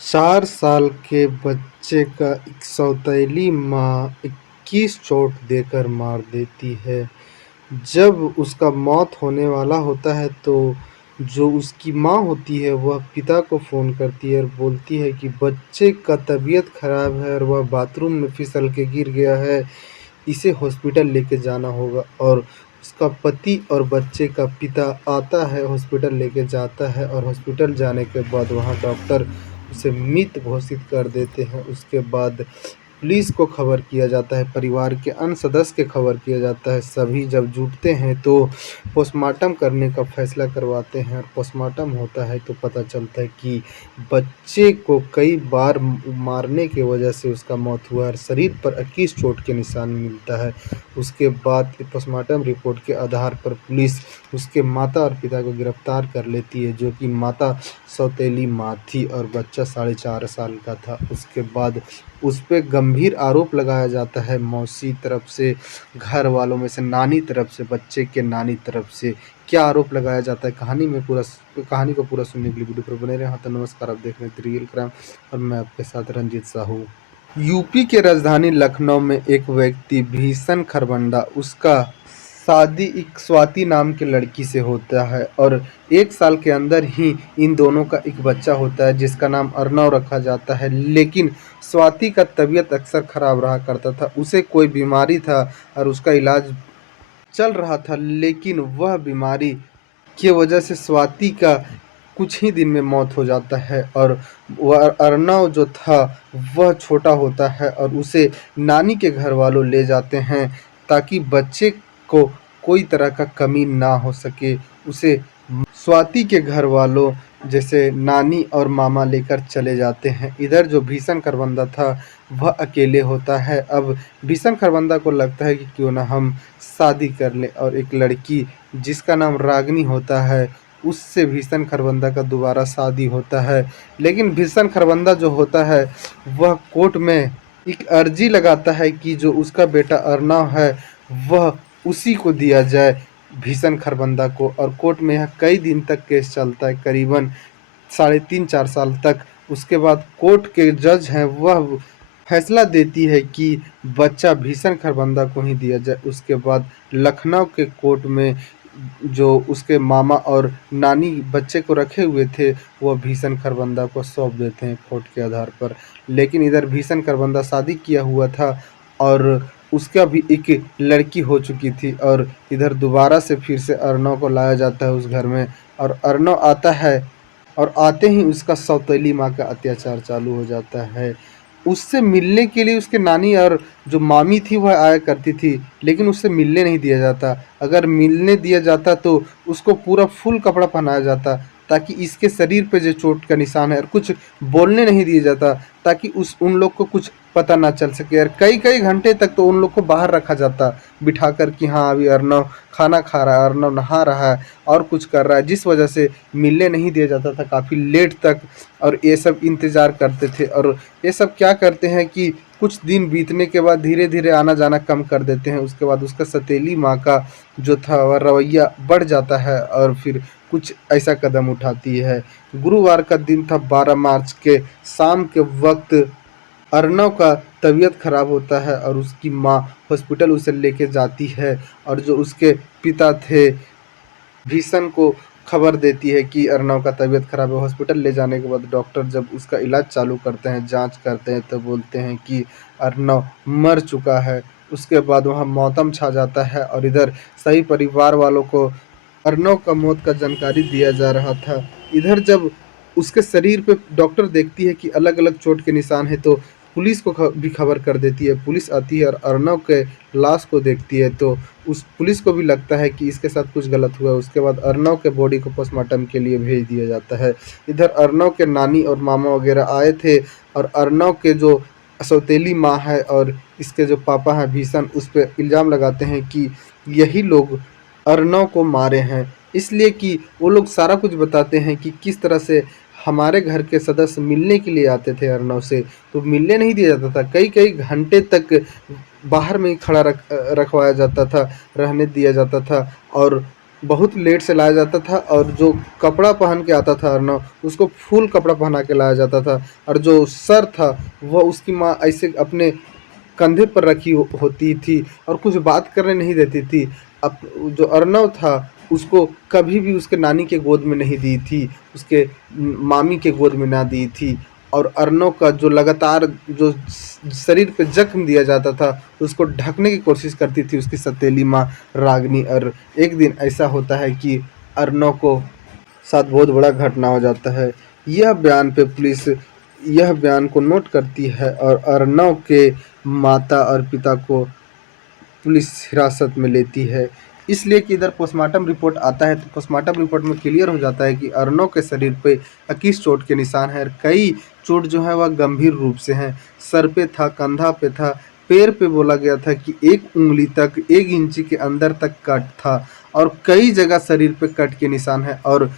4 साल के बच्चे का एक सौतेली माँ 21 चोट देकर मार देती है। जब उसका मौत होने वाला होता है तो जो उसकी माँ होती है वह पिता को फ़ोन करती है और बोलती है कि बच्चे का तबीयत ख़राब है और वह बाथरूम में फिसल के गिर गया है, इसे हॉस्पिटल लेके जाना होगा। और उसका पति और बच्चे का पिता आता है, हॉस्पिटल लेके जाता है और हॉस्पिटल जाने के बाद वहाँ डॉक्टर उसे मृत घोषित कर देते हैं। उसके बाद पुलिस को खबर किया जाता है, परिवार के अन्य सदस्य के खबर किया जाता है। सभी जब जुटते हैं तो पोस्टमार्टम करने का फैसला करवाते हैं और पोस्टमार्टम होता है तो पता चलता है कि बच्चे को कई बार मारने की वजह से उसका मौत हुआ है और शरीर पर 21 चोट के निशान मिलता है। उसके बाद पोस्टमार्टम रिपोर्ट के आधार पर पुलिस उसके माता और पिता को गिरफ्तार कर लेती है, जो कि माता सौतेली माँ थी और बच्चा 4.5 साल का था। उसके बाद उस पे गंभीर आरोप लगाया जाता है मौसी तरफ से, घर वालों में से, नानी तरफ से, बच्चे के नानी तरफ से। क्या आरोप लगाया जाता है कहानी को पूरा सुनने के लिए वीडियो पर बने रहें। हाँ तो नमस्कार, आप देख रहे हैं द रियल क्राइम और मैं आपके साथ रंजीत साहू। यूपी के राजधानी लखनऊ में एक व्यक्ति भीषण खरबंदा, उसका शादी एक स्वाति नाम की लड़की से होता है और 1 साल के अंदर ही इन दोनों का एक बच्चा होता है जिसका नाम अर्नव रखा जाता है। लेकिन स्वाति का तबीयत अक्सर खराब रहा करता था, उसे कोई बीमारी था और उसका इलाज चल रहा था, लेकिन वह बीमारी की वजह से स्वाति का कुछ ही दिन में मौत हो जाता है और वह अर्नव जो था वह छोटा होता है और उसे नानी के घर वालों ले जाते हैं ताकि बच्चे को कोई तरह का कमी ना हो सके। उसे स्वाति के घर वालों जैसे नानी और मामा लेकर चले जाते हैं। इधर जो भीषण खरबंदा था वह अकेले होता है। अब भीषण खरबंदा को लगता है कि क्यों ना हम शादी कर लें और एक लड़की जिसका नाम रागिनी होता है उससे भीषण खरबंदा का दोबारा शादी होता है। लेकिन भीषण खरबंदा जो होता है वह कोर्ट में एक अर्जी लगाता है कि जो उसका बेटा अर्नव है वह उसी को दिया जाए, भीषण खरबंदा को। और कोर्ट में यह कई दिन तक केस चलता है, करीबन 3.5-4 साल तक। उसके बाद कोर्ट के जज हैं वह फैसला देती है कि बच्चा भीषण खरबंदा को ही दिया जाए। उसके बाद लखनऊ के कोर्ट में जो उसके मामा और नानी बच्चे को रखे हुए थे वह भीषण खरबंदा को सौंप देते हैं कोर्ट के आधार पर। लेकिन इधर भीषण खरबंदा शादी किया हुआ था और उसका भी एक लड़की हो चुकी थी और इधर दोबारा से फिर से अर्नव को लाया जाता है उस घर में और अर्नव आता है और आते ही उसका सौतेली माँ का अत्याचार चालू हो जाता है। उससे मिलने के लिए उसके नानी और जो मामी थी वह आया करती थी, लेकिन उससे मिलने नहीं दिया जाता। अगर मिलने दिया जाता तो उसको पूरा फुल कपड़ा पहनाया जाता ताकि इसके शरीर पे जो चोट का निशान है, और कुछ बोलने नहीं दिया जाता ताकि उन लोग को कुछ पता ना चल सके। और कई कई घंटे तक तो उन लोग को बाहर रखा जाता बिठा कर कि हाँ अभी अर्नव खाना खा रहा है, अर्नव नहा रहा है और कुछ कर रहा है, जिस वजह से मिलने नहीं दिया जाता था काफ़ी लेट तक। और ये सब इंतज़ार करते थे और ये सब क्या करते हैं कि कुछ दिन बीतने के बाद धीरे धीरे आना जाना कम कर देते हैं। उसके बाद उसका सौतेली माँ का जो था वह रवैया बढ़ जाता है और फिर कुछ ऐसा कदम उठाती है। गुरुवार का दिन था, 12 मार्च के शाम के वक्त अर्नव का तबीयत खराब होता है और उसकी माँ हॉस्पिटल उसे लेके जाती है और जो उसके पिता थे भीषण को खबर देती है कि अर्नव का तबीयत खराब है। हॉस्पिटल ले जाने के बाद डॉक्टर जब उसका इलाज चालू करते हैं, जांच करते हैं, तो बोलते हैं कि अर्नव मर चुका है। उसके बाद वहाँ मौतम छा जाता है और इधर सही परिवार वालों को अर्नव का मौत का जानकारी दिया जा रहा था। इधर जब उसके शरीर पे डॉक्टर देखती है कि अलग अलग चोट के निशान है तो पुलिस को भी खबर कर देती है। पुलिस आती है और अर्नव के लाश को देखती है तो उस पुलिस को भी लगता है कि इसके साथ कुछ गलत हुआ है। उसके बाद अर्नव के बॉडी को पोस्टमार्टम के लिए भेज दिया जाता है। इधर अर्नव के नानी और मामा वगैरह आए थे और अर्नव के जो सौतेली माँ है और इसके जो पापा हैं भीषण, उस पर इल्ज़ाम लगाते हैं कि यही लोग अर्नव को मारे हैं, इसलिए कि वो लोग सारा कुछ बताते हैं कि किस तरह से हमारे घर के सदस्य मिलने के लिए आते थे अर्नव से, तो मिलने नहीं दिया जाता था। कई कई घंटे तक बाहर में ही खड़ा रखवाया जाता था, रहने दिया जाता था। और बहुत लेट से लाया जाता था और जो कपड़ा पहन के आता था अर्नव, उसको फुल कपड़ा पहना के लाया जाता था। और जो सर था वह उसकी माँ ऐसे अपने कंधे पर रखी होती थी और कुछ बात करने नहीं देती थी। अब जो अर्नव था उसको कभी भी उसके नानी के गोद में नहीं दी थी, उसके मामी के गोद में ना दी थी। और अर्नव का जो लगातार जो शरीर पे जख्म दिया जाता था उसको ढकने की कोशिश करती थी उसकी सौतेली माँ रागनी। और एक दिन ऐसा होता है कि अर्नव को साथ बहुत बड़ा घटना हो जाता है। यह बयान पे पुलिस यह बयान को नोट करती है और अर्नव के माता और पिता को पुलिस हिरासत में लेती है। इसलिए कि इधर पोस्टमार्टम रिपोर्ट आता है तो पोस्टमार्टम रिपोर्ट में क्लियर हो जाता है कि अर्नव के शरीर पे 21 चोट के निशान हैं और कई चोट जो है वह गंभीर रूप से हैं। सर पे था, कंधा पे था, पैर पे बोला गया था कि 1 उँगली तक 1 इंची के अंदर तक कट था और कई जगह शरीर पे कट के निशान हैं। और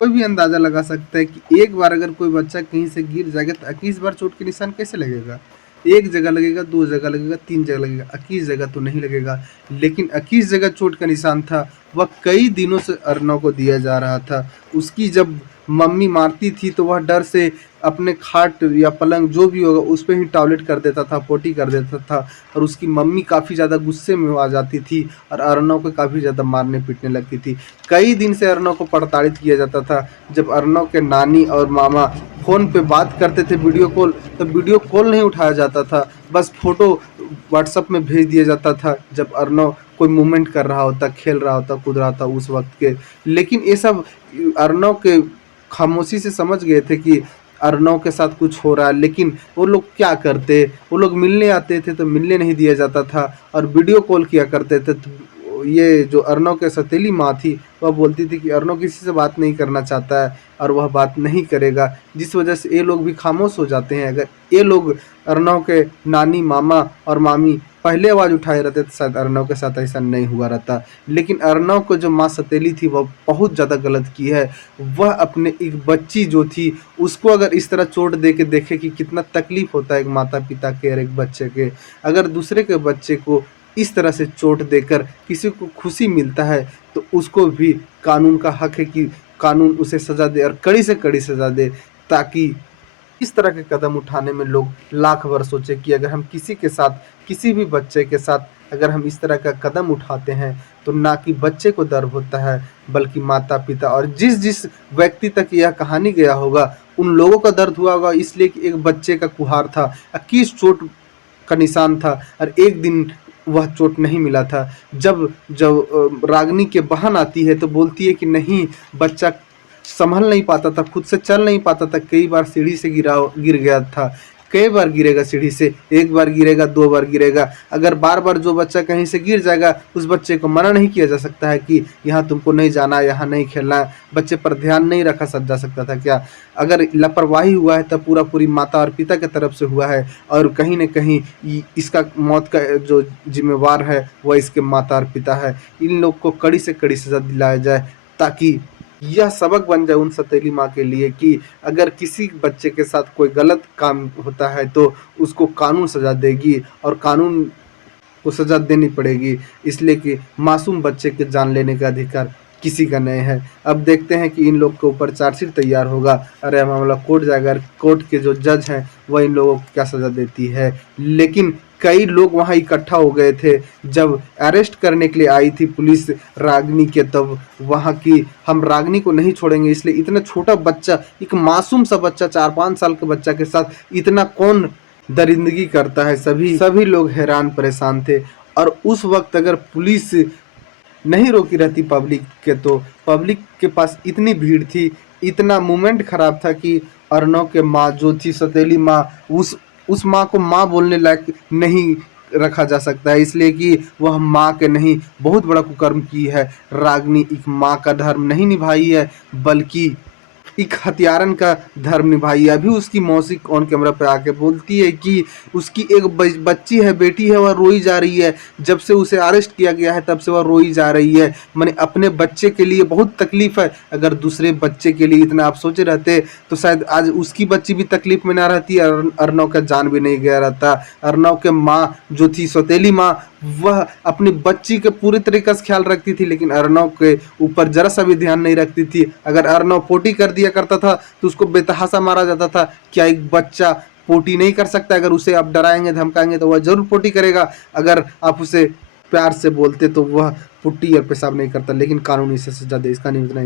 कोई भी अंदाज़ा लगा सकता है कि एक बार अगर कोई बच्चा कहीं से गिर जाएगा तो 21 बार चोट के निशान कैसे लगेगा? 1 जगह लगेगा, 2 जगह लगेगा, 3 जगह लगेगा, 21 जगह तो नहीं लगेगा। लेकिन 21 जगह चोट का निशान था, वह कई दिनों से अर्नव को दिया जा रहा था। उसकी जब मम्मी मारती थी तो वह डर से अपने खाट या पलंग जो भी होगा उस पे ही टॉयलेट कर देता था, पोटी कर देता था। और उसकी मम्मी काफ़ी ज़्यादा गुस्से में आ जाती थी और अर्नव को काफ़ी ज़्यादा मारने-पीटने लगती थी। कई दिन से अर्नव को प्रताड़ित किया जाता था। जब अर्नव के नानी और मामा फ़ोन पे बात करते थे वीडियो कॉल, तो वीडियो कॉल नहीं उठाया जाता था, बस फ़ोटो व्हाट्सएप में भेज दिया जाता था जब अर्नव कोई मूवमेंट कर रहा होता, खेल रहा होता, कूद रहा होता उस वक़्त के। लेकिन ये सब अर्नव के खामोशी से समझ गए थे कि अर्नव के साथ कुछ हो रहा है। लेकिन वो लोग क्या करते, वो लोग मिलने आते थे तो मिलने नहीं दिया जाता था और वीडियो कॉल किया करते थे। तो ये जो अर्नव के सौतेली माँ थी वह बोलती थी कि अर्नव किसी से बात नहीं करना चाहता है और वह बात नहीं करेगा, जिस वजह से ये लोग भी खामोश हो जाते हैं। अगर ये लोग अर्नव के नानी, मामा और मामी पहले आवाज़ उठाए रहते तो शायद अर्नव के साथ ऐसा नहीं हुआ रहता। लेकिन अर्नव को जो माँ सौतेली थी वह बहुत ज़्यादा गलत की है। वह अपने एक बच्ची जो थी उसको अगर इस तरह चोट दे के देखे कि कितना तकलीफ होता है एक माता-पिता के और एक बच्चे के। अगर दूसरे के बच्चे को इस तरह से चोट देकर किसी को खुशी मिलता है तो उसको भी कानून का हक है कि कानून उसे सज़ा दे और कड़ी से कड़ी सज़ा दे, ताकि इस तरह के कदम उठाने में लोग लाख बार सोचे कि अगर हम किसी के साथ, किसी भी बच्चे के साथ अगर हम इस तरह का कदम उठाते हैं तो ना कि बच्चे को दर्द होता है बल्कि माता-पिता और जिस-जिस व्यक्ति तक यह कहानी गया होगा उन लोगों का दर्द हुआ होगा, इसलिए कि एक बच्चे का कुहार था, 21 चोट का निशान था और एक दिन वह चोट नहीं मिला था। जब जब रागिनी की बहन आती है तो बोलती है कि नहीं, बच्चा संभल नहीं पाता था, खुद से चल नहीं पाता था, कई बार सीढ़ी से गिर गया था। कई बार गिरेगा सीढ़ी से, 1 बार गिरेगा, 2 बार गिरेगा। अगर बार-बार जो बच्चा कहीं से गिर जाएगा, उस बच्चे को मना नहीं किया जा सकता है कि यहाँ तुमको नहीं जाना है, यहाँ नहीं खेलना है। बच्चे पर ध्यान नहीं रखा जा सकता था क्या? अगर लापरवाही हुआ है तब पूरा-पूरी माता और पिता की तरफ से हुआ है और कहीं न कहीं इसका मौत का जो ज़िम्मेवार है, वह इसके माता और पिता है। इन लोग को कड़ी से कड़ी सज़ा दिलाया जाए ताकि यह सबक बन जाए उन सौतेली माँ के लिए कि अगर किसी बच्चे के साथ कोई गलत काम होता है तो उसको कानून सज़ा देगी और कानून को सज़ा देनी पड़ेगी, इसलिए कि मासूम बच्चे के जान लेने का अधिकार किसी का नहीं है। अब देखते हैं कि इन लोग के ऊपर चार्जशीट तैयार होगा और यह मामला कोर्ट जाएगा। कोर्ट के जो जज हैं वह इन लोगों को क्या सज़ा देती है। लेकिन कई लोग वहाँ इकट्ठा हो गए थे जब अरेस्ट करने के लिए आई थी पुलिस रागिनी के, तब वहाँ की हम रागिनी को नहीं छोड़ेंगे, इसलिए इतना छोटा बच्चा, एक मासूम सा बच्चा 4-5 साल के बच्चा के साथ इतना कौन दरिंदगी करता है। सभी लोग हैरान परेशान थे और उस वक्त अगर पुलिस नहीं रोकी रहती पब्लिक के तो पब्लिक के पास इतनी भीड़ थी, इतना मूवमेंट खराब था कि अर्नव के माँ जो थी सौतेली माँ, उस माँ को माँ बोलने लायक नहीं रखा जा सकता है, इसलिए कि वह माँ के नहीं बहुत बड़ा कुकर्म की है। रागिनी एक माँ का धर्म नहीं निभाई है बल्कि एक हत्यारन का धर्म निभाई। अभी उसकी मौसी ऑन कैमरा पे आके बोलती है कि उसकी एक बच्ची है, बेटी है, वह रोई जा रही है। जब से उसे अरेस्ट किया गया है तब से वह रोई जा रही है। मैंने अपने बच्चे के लिए बहुत तकलीफ है। अगर दूसरे बच्चे के लिए इतना आप सोचे रहते तो शायद आज उसकी बच्ची भी तकलीफ में ना रहती और अर्नव का जान भी नहीं गया रहता। अर्नव के माँ जो थी सौतेली माँ, वह अपनी बच्ची के पूरी तरीके से ख्याल रखती थी, लेकिन अर्नव के ऊपर जरा सा भी ध्यान नहीं रखती थी। अगर अर्नव पोटी कर दिया करता था तो उसको बेतहाशा मारा जाता था। क्या एक बच्चा पोटी नहीं कर सकता? अगर उसे आप डराएंगे धमकाएंगे तो वह जरूर पोटी करेगा। अगर आप उसे प्यार से बोलते तो वह पुट्टी और पेशाब नहीं करता। लेकिन कानूनी से सजा दे, इसका नहीं उतना ही